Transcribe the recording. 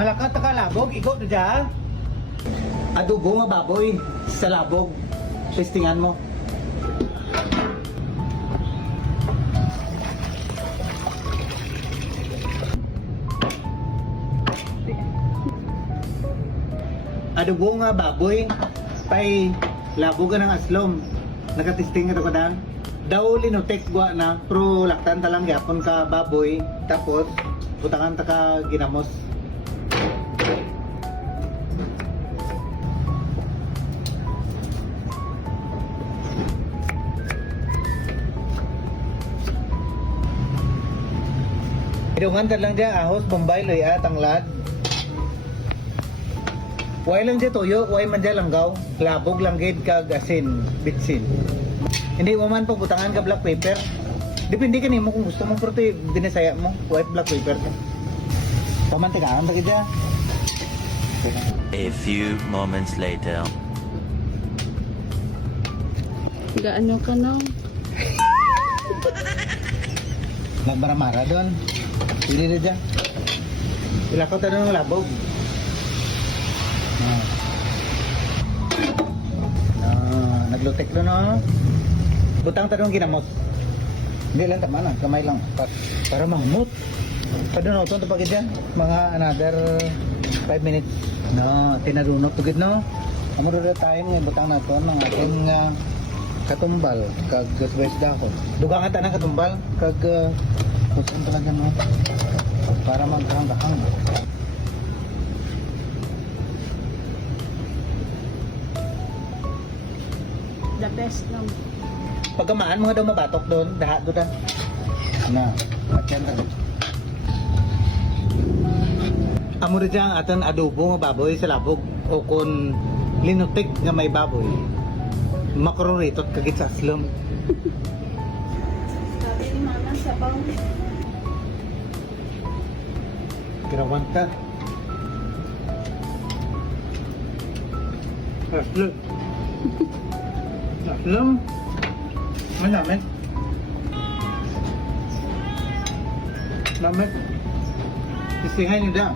Malakat ka labog, ikaw na dyan. Adobo nga baboy sa labog. Testingan mo. Adobo nga baboy pay labog ng aslom. Nakatesting ito ka dang. Daw linutek gwa na pro laktan talang gyapon ka baboy tapos butangan ta ka ginamos. Idungan ta lang dyan ahos bombay loya tanglad. Way lang dyan toyo, way man dyan langgaw. Labog lang gid kag asin, bitsin. Hindi mo man pagbutangan ka black pepper. Depende ka nimo kung gusto mo pero dinesaya mo, white black pepper. Pamantigaan ba kita? A few moments later. Gaano ka na? Nagmaramara doon. Pili na dyan. Ilakaw tayo ng labog. Naglutek doon no? Butang tayo ng ginamot. Hindi lang tama na, kamay lang. Para mahmut. Padunod ito pag dyan. Mga another 5 minutes. No, tinarunok tugid no? Amuro na tayo ng butang na ito ng ating katumbal. Kag West Dako. Dugangan tayo ng katumbal. Kag kusan talaga no? Para magkahang-kahang. The best lang. Pagkamaan mga daw mabatok doon, dahat doon na. At yan talaga. Amo rin dyan aton adobo nga baboy sa labog o kung linutik nga may baboy. Makroritot kagit sa aslom. Sabi ni Mama sa bang. Kirawan ka. Aslom. Aslom. Malamit. Lamit. Isingay niyo dyan.